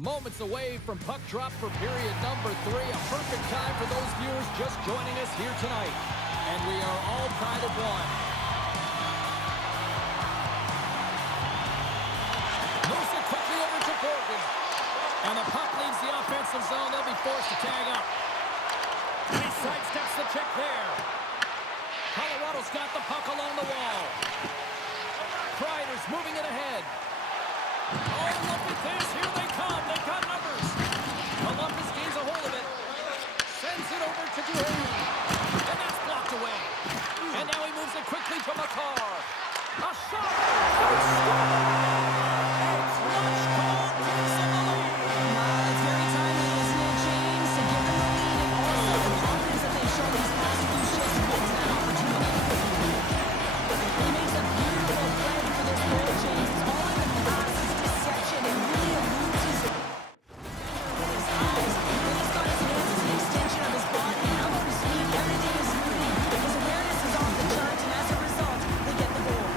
Moments away from puck drop for period number 3. A perfect time for those viewers just joining us here tonight. And we are all tied at 1. Moves it quickly over to Borgen. And the puck leaves the offensive zone. They'll be forced to tag up. And he sidesteps the check there. Colorado's got the puck along the wall. Kreider's moving it ahead. Oh, look at this. Here they come. They've got numbers. Columbus gains a hold of it. Sends it over to Duhane. And that's blocked away. And now he moves it quickly to Makar. A shot. It's Watch call takes in the lead. It's very timely, isn't it, James? To give them the lead and also the confidence that they've shown these past few shifts gives an opportunity to compete. He makes a beautiful play for this goal, James. It's all in the pass, his deception, and really eludes his eyes. When he's got his hands, it's an extension of his body. How about his feet? Everything is moving. His awareness is off the charts, and as a result, they get the goal.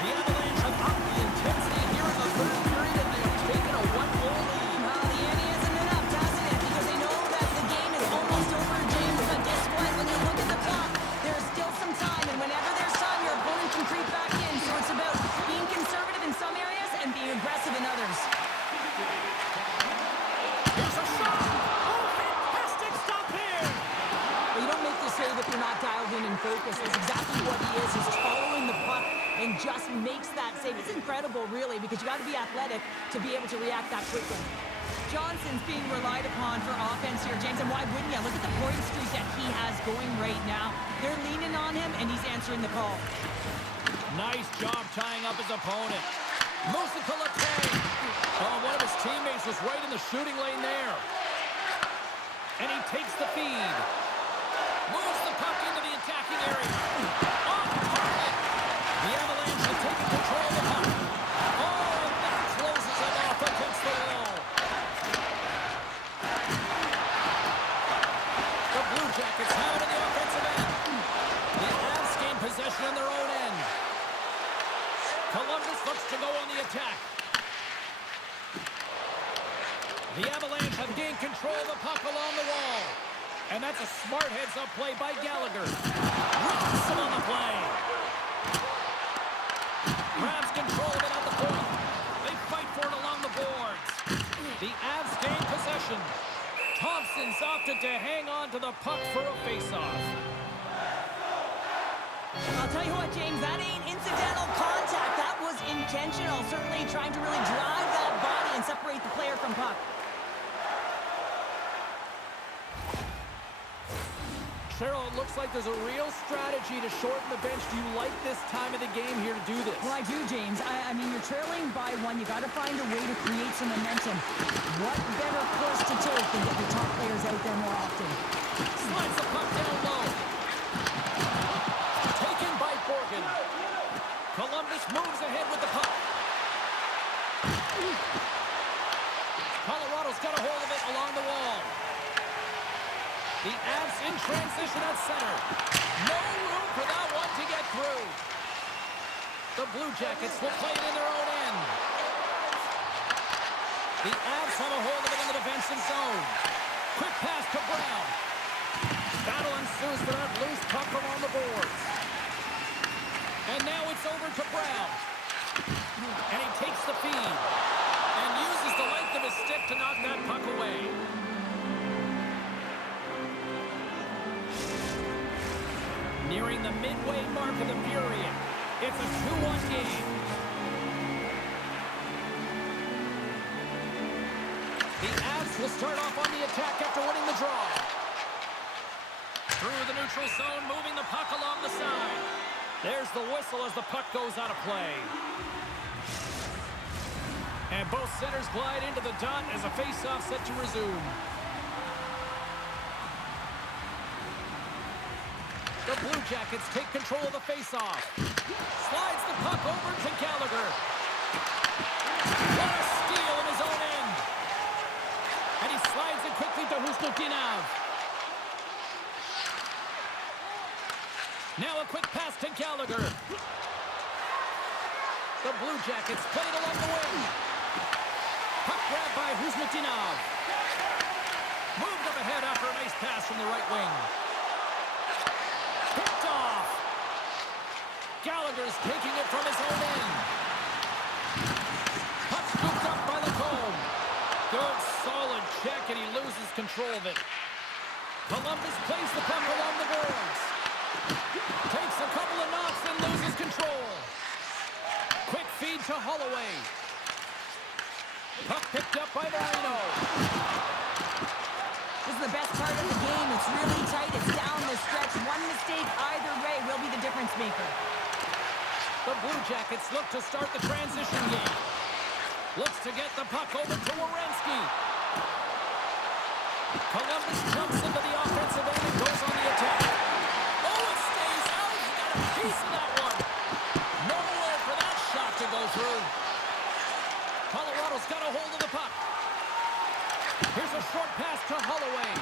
The Avalanche have upped the intensity here in the third period, and they have taken a 1-goal lead. Well, the ante hasn't been upped, hasn't it? Because they know that the game is almost over, James. But guess what? When you look at the clock, there's still some time. And whenever there's time, your opponent can creep back in. So it's about being conservative in some areas and being aggressive in others. Here's a shot. Oh, fantastic stop here. Well, you don't make the save if you're not dialed in and focused. That's exactly what he is. He's following the puck and just makes that save. It's incredible, really, because you got to be athletic to be able to react that quickly. Johnson's being relied upon for offense here, James, and why wouldn't you? Look at the point streak that he has going right now. They're leaning on him, and he's answering the call. Nice job tying up his opponent. Moves it to Leclerc. Oh, one of his teammates was right in the shooting lane there. And he takes the feed. Moves the puck into the attacking area. Off target. The Avalanche have taken control of the puck. Oh, that closes him off against the wall. The Blue Jackets have it in the offensive end. The Avs gain possession on their own end. Columbus looks to go on the attack. The Avalanche have gained control of the puck along the wall. And that's a smart heads-up play by Gallagher. Rocks him on the play. Grabs control of it at the point. They fight for it along the boards. The Avs gain possession. Thompson's opted to hang on to the puck for a face-off. I'll tell you what, James, that ain't incidental contact. That was intentional. Certainly trying to really drive that body and separate the player from puck. Cheryl, it looks like there's a real strategy to shorten the bench. Do you like this time of the game here to do this? Well, I do, James. I mean, you're trailing by 1. You got to find a way to create some momentum. What better course to take than get your top players out there more often? Slides the puck down low. Taken by Borgen. Columbus moves ahead with the puck. Colorado's got a hold of it along the wall. The Avs in transition at center. No room for that one to get through. The Blue Jackets will play it in their own end. The Avs have a hold of it in the defensive zone. Quick pass to Brown. Battle ensues for that loose puck around the boards. And now it's over to Brown. And he takes the feed. And uses the length of his stick to knock that puck away. Nearing the midway mark of the period. It's a 2-1 game. The Avs will start off on the attack after winning the draw. Through the neutral zone, moving the puck along the side. There's the whistle as the puck goes out of play. And both centers glide into the dot as a face-off set to resume. The Blue Jackets take control of the face-off. Slides the puck over to Gallagher. What a steal in his own end. And he slides it quickly to Husnutinov. Now a quick pass to Gallagher. The Blue Jackets play it along the wing. Puck grab by Huzmatinov. Moved up ahead after a nice pass from the right wing. Picked off. Gallagher's taking it from his own end. Puck scooped up by Lacombe. Good, solid check, and he loses control of it. Columbus plays the puck along the boards. Takes a couple of knocks and loses control. Quick feed to Holloway. Puck picked up by Marino. This is the best part of the game. It's really tight. It's down the stretch. One mistake either way will be the difference maker. The Blue Jackets look to start the transition game. Looks to get the puck over to Werenski. Columbus jumps into the offensive end and goes on the attack. Oh, it stays out. He got a piece of that one. Nowhere for that shot to go through. Colorado's got a hold of the puck. Here's a short pass to Holloway.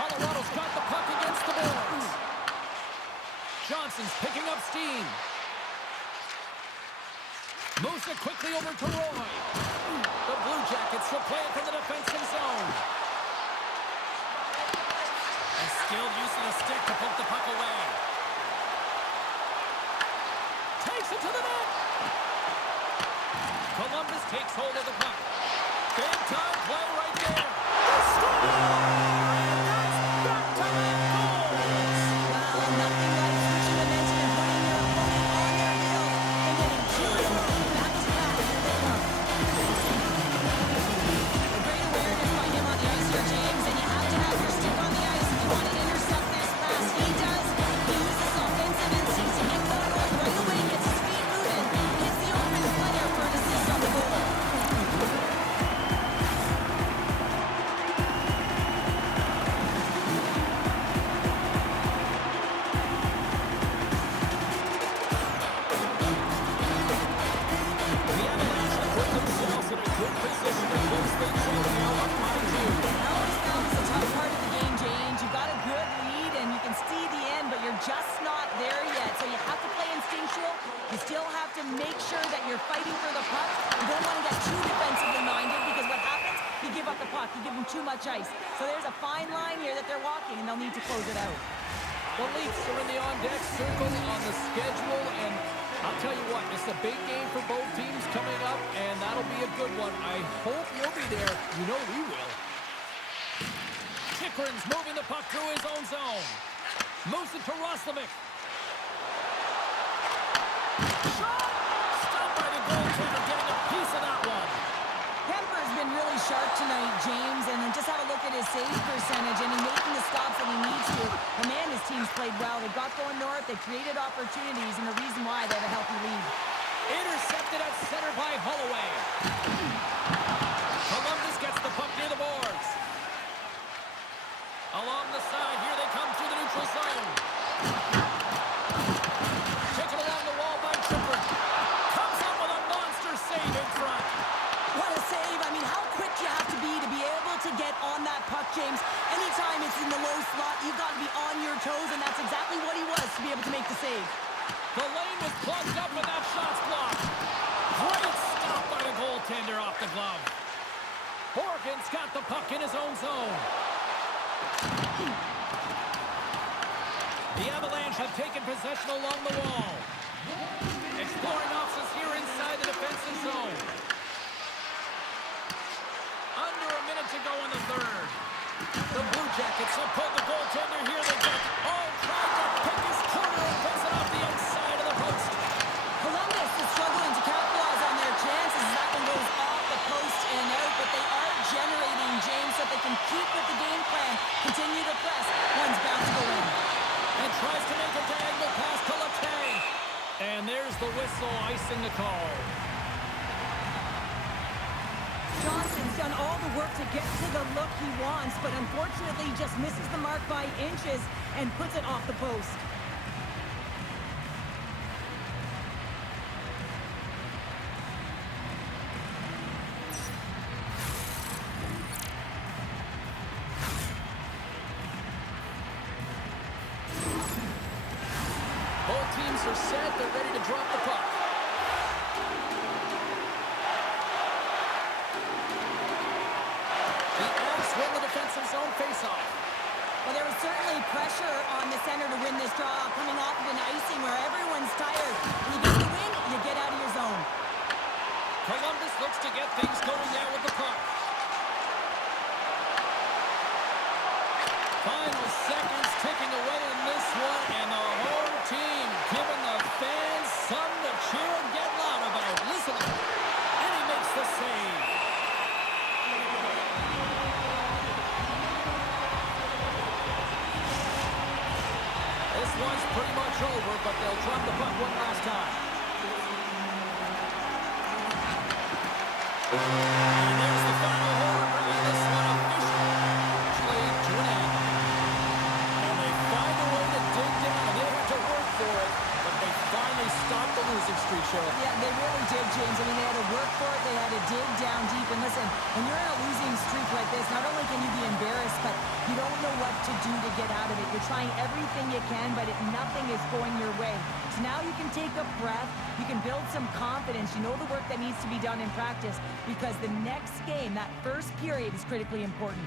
Colorado's got the puck against the boards. Johnson's picking up steam. Moves it quickly over to Roy. The Blue Jackets will play it from the defensive zone. A skilled use of the stick to poke the puck away. Takes it to the net. Columbus takes hold of the puck. Big time play right there. The score! And that's back-to-back goals! Well, nothing like switching momentum and putting your opponent on their heels and then enjoying back-to-back. A great awareness by him on the ice here, James, and you have to have your stick on the ice if you want to intercept this pass. He does. He uses offensive instincts to hit forward right away, gets his feet moving, hits the open player for an assist on the goal. Just not there yet, so you have to play instinctual. You still have to make sure that you're fighting for the puck. You don't want to get too defensively minded because what happens, you give up the puck, you give them too much ice. So there's a fine line here that they're walking, and they'll need to close it out. The Leafs are in the on-deck circle on the schedule, and I'll tell you what, it's a big game for both teams coming up, and that'll be a good one. I hope you'll be there. You know we will. Chikrin's moving the puck through his own zone. Moves it to Roslovic. Shot! Stopped by the goaltender, getting a piece of that one. Kemper's been really sharp tonight, James, and then just have a look at his save percentage, and he's making the stops that he needs to. The man, his team's played well. They've got going north. They created opportunities, and the reason why they have a healthy lead. Intercepted at center by Holloway. Columbus gets the puck near the boards. Along the side, here they come through the neutral zone. Taken along the wall by Chipper. Comes up with a monster save in front. What a save. I mean, how quick you have to be able to get on that puck, James. Anytime it's in the low slot, you've got to be on your toes, and that's exactly what he was to be able to make the save. The lane was plugged up, and that shot's blocked. Great stop by the goaltender off the glove. Horgan's got the puck in his own zone. The Avalanche have taken possession along the wall. Exploring options here inside the defensive zone. Under a minute to go in the third. The Blue Jackets have pulled the goaltender here. They got tried to pick his corner and puts it off the outside of the post. Columbus is struggling to capitalize on their chances as that one goes off the post and out, but they are generating, James, so they can keep with the game plan, continue to press. One's bound to go in. And tries to make a diagonal pass to Letang. And there's the whistle, icing the call. Johnson's done all the work to get to the look he wants, but unfortunately just misses the mark by inches and puts it off the post. Both teams are set. They're ready to drop the puck. zone faceoff. Well, there was certainly pressure on the center to win this draw, coming off of an icing where everyone's tired. When you get the win, you get out of your zone. Columbus looks to get things going now with the puck. Final seconds ticking away in this one, and the home team giving the fans something to cheer and get loud about. Listen, and he makes the save. This one's pretty much over, but they'll drop the puck one last time. And there's the final horn, bringing this one officially to an end. And they find a way to dig down, and they had to work for it, but they finally stopped the losing streak, Cheryl. Yeah, they really did, James. I mean, they had to work for it. They had to dig down deep. And listen, when you're in a losing streak like this, not only can you be embarrassed, but you don't know what to do to get out of it. You're trying everything you can, but nothing is going your way. So now you can take a breath. You can build some confidence. You know the work that needs to be done in practice because the next game, that first period, is critically important.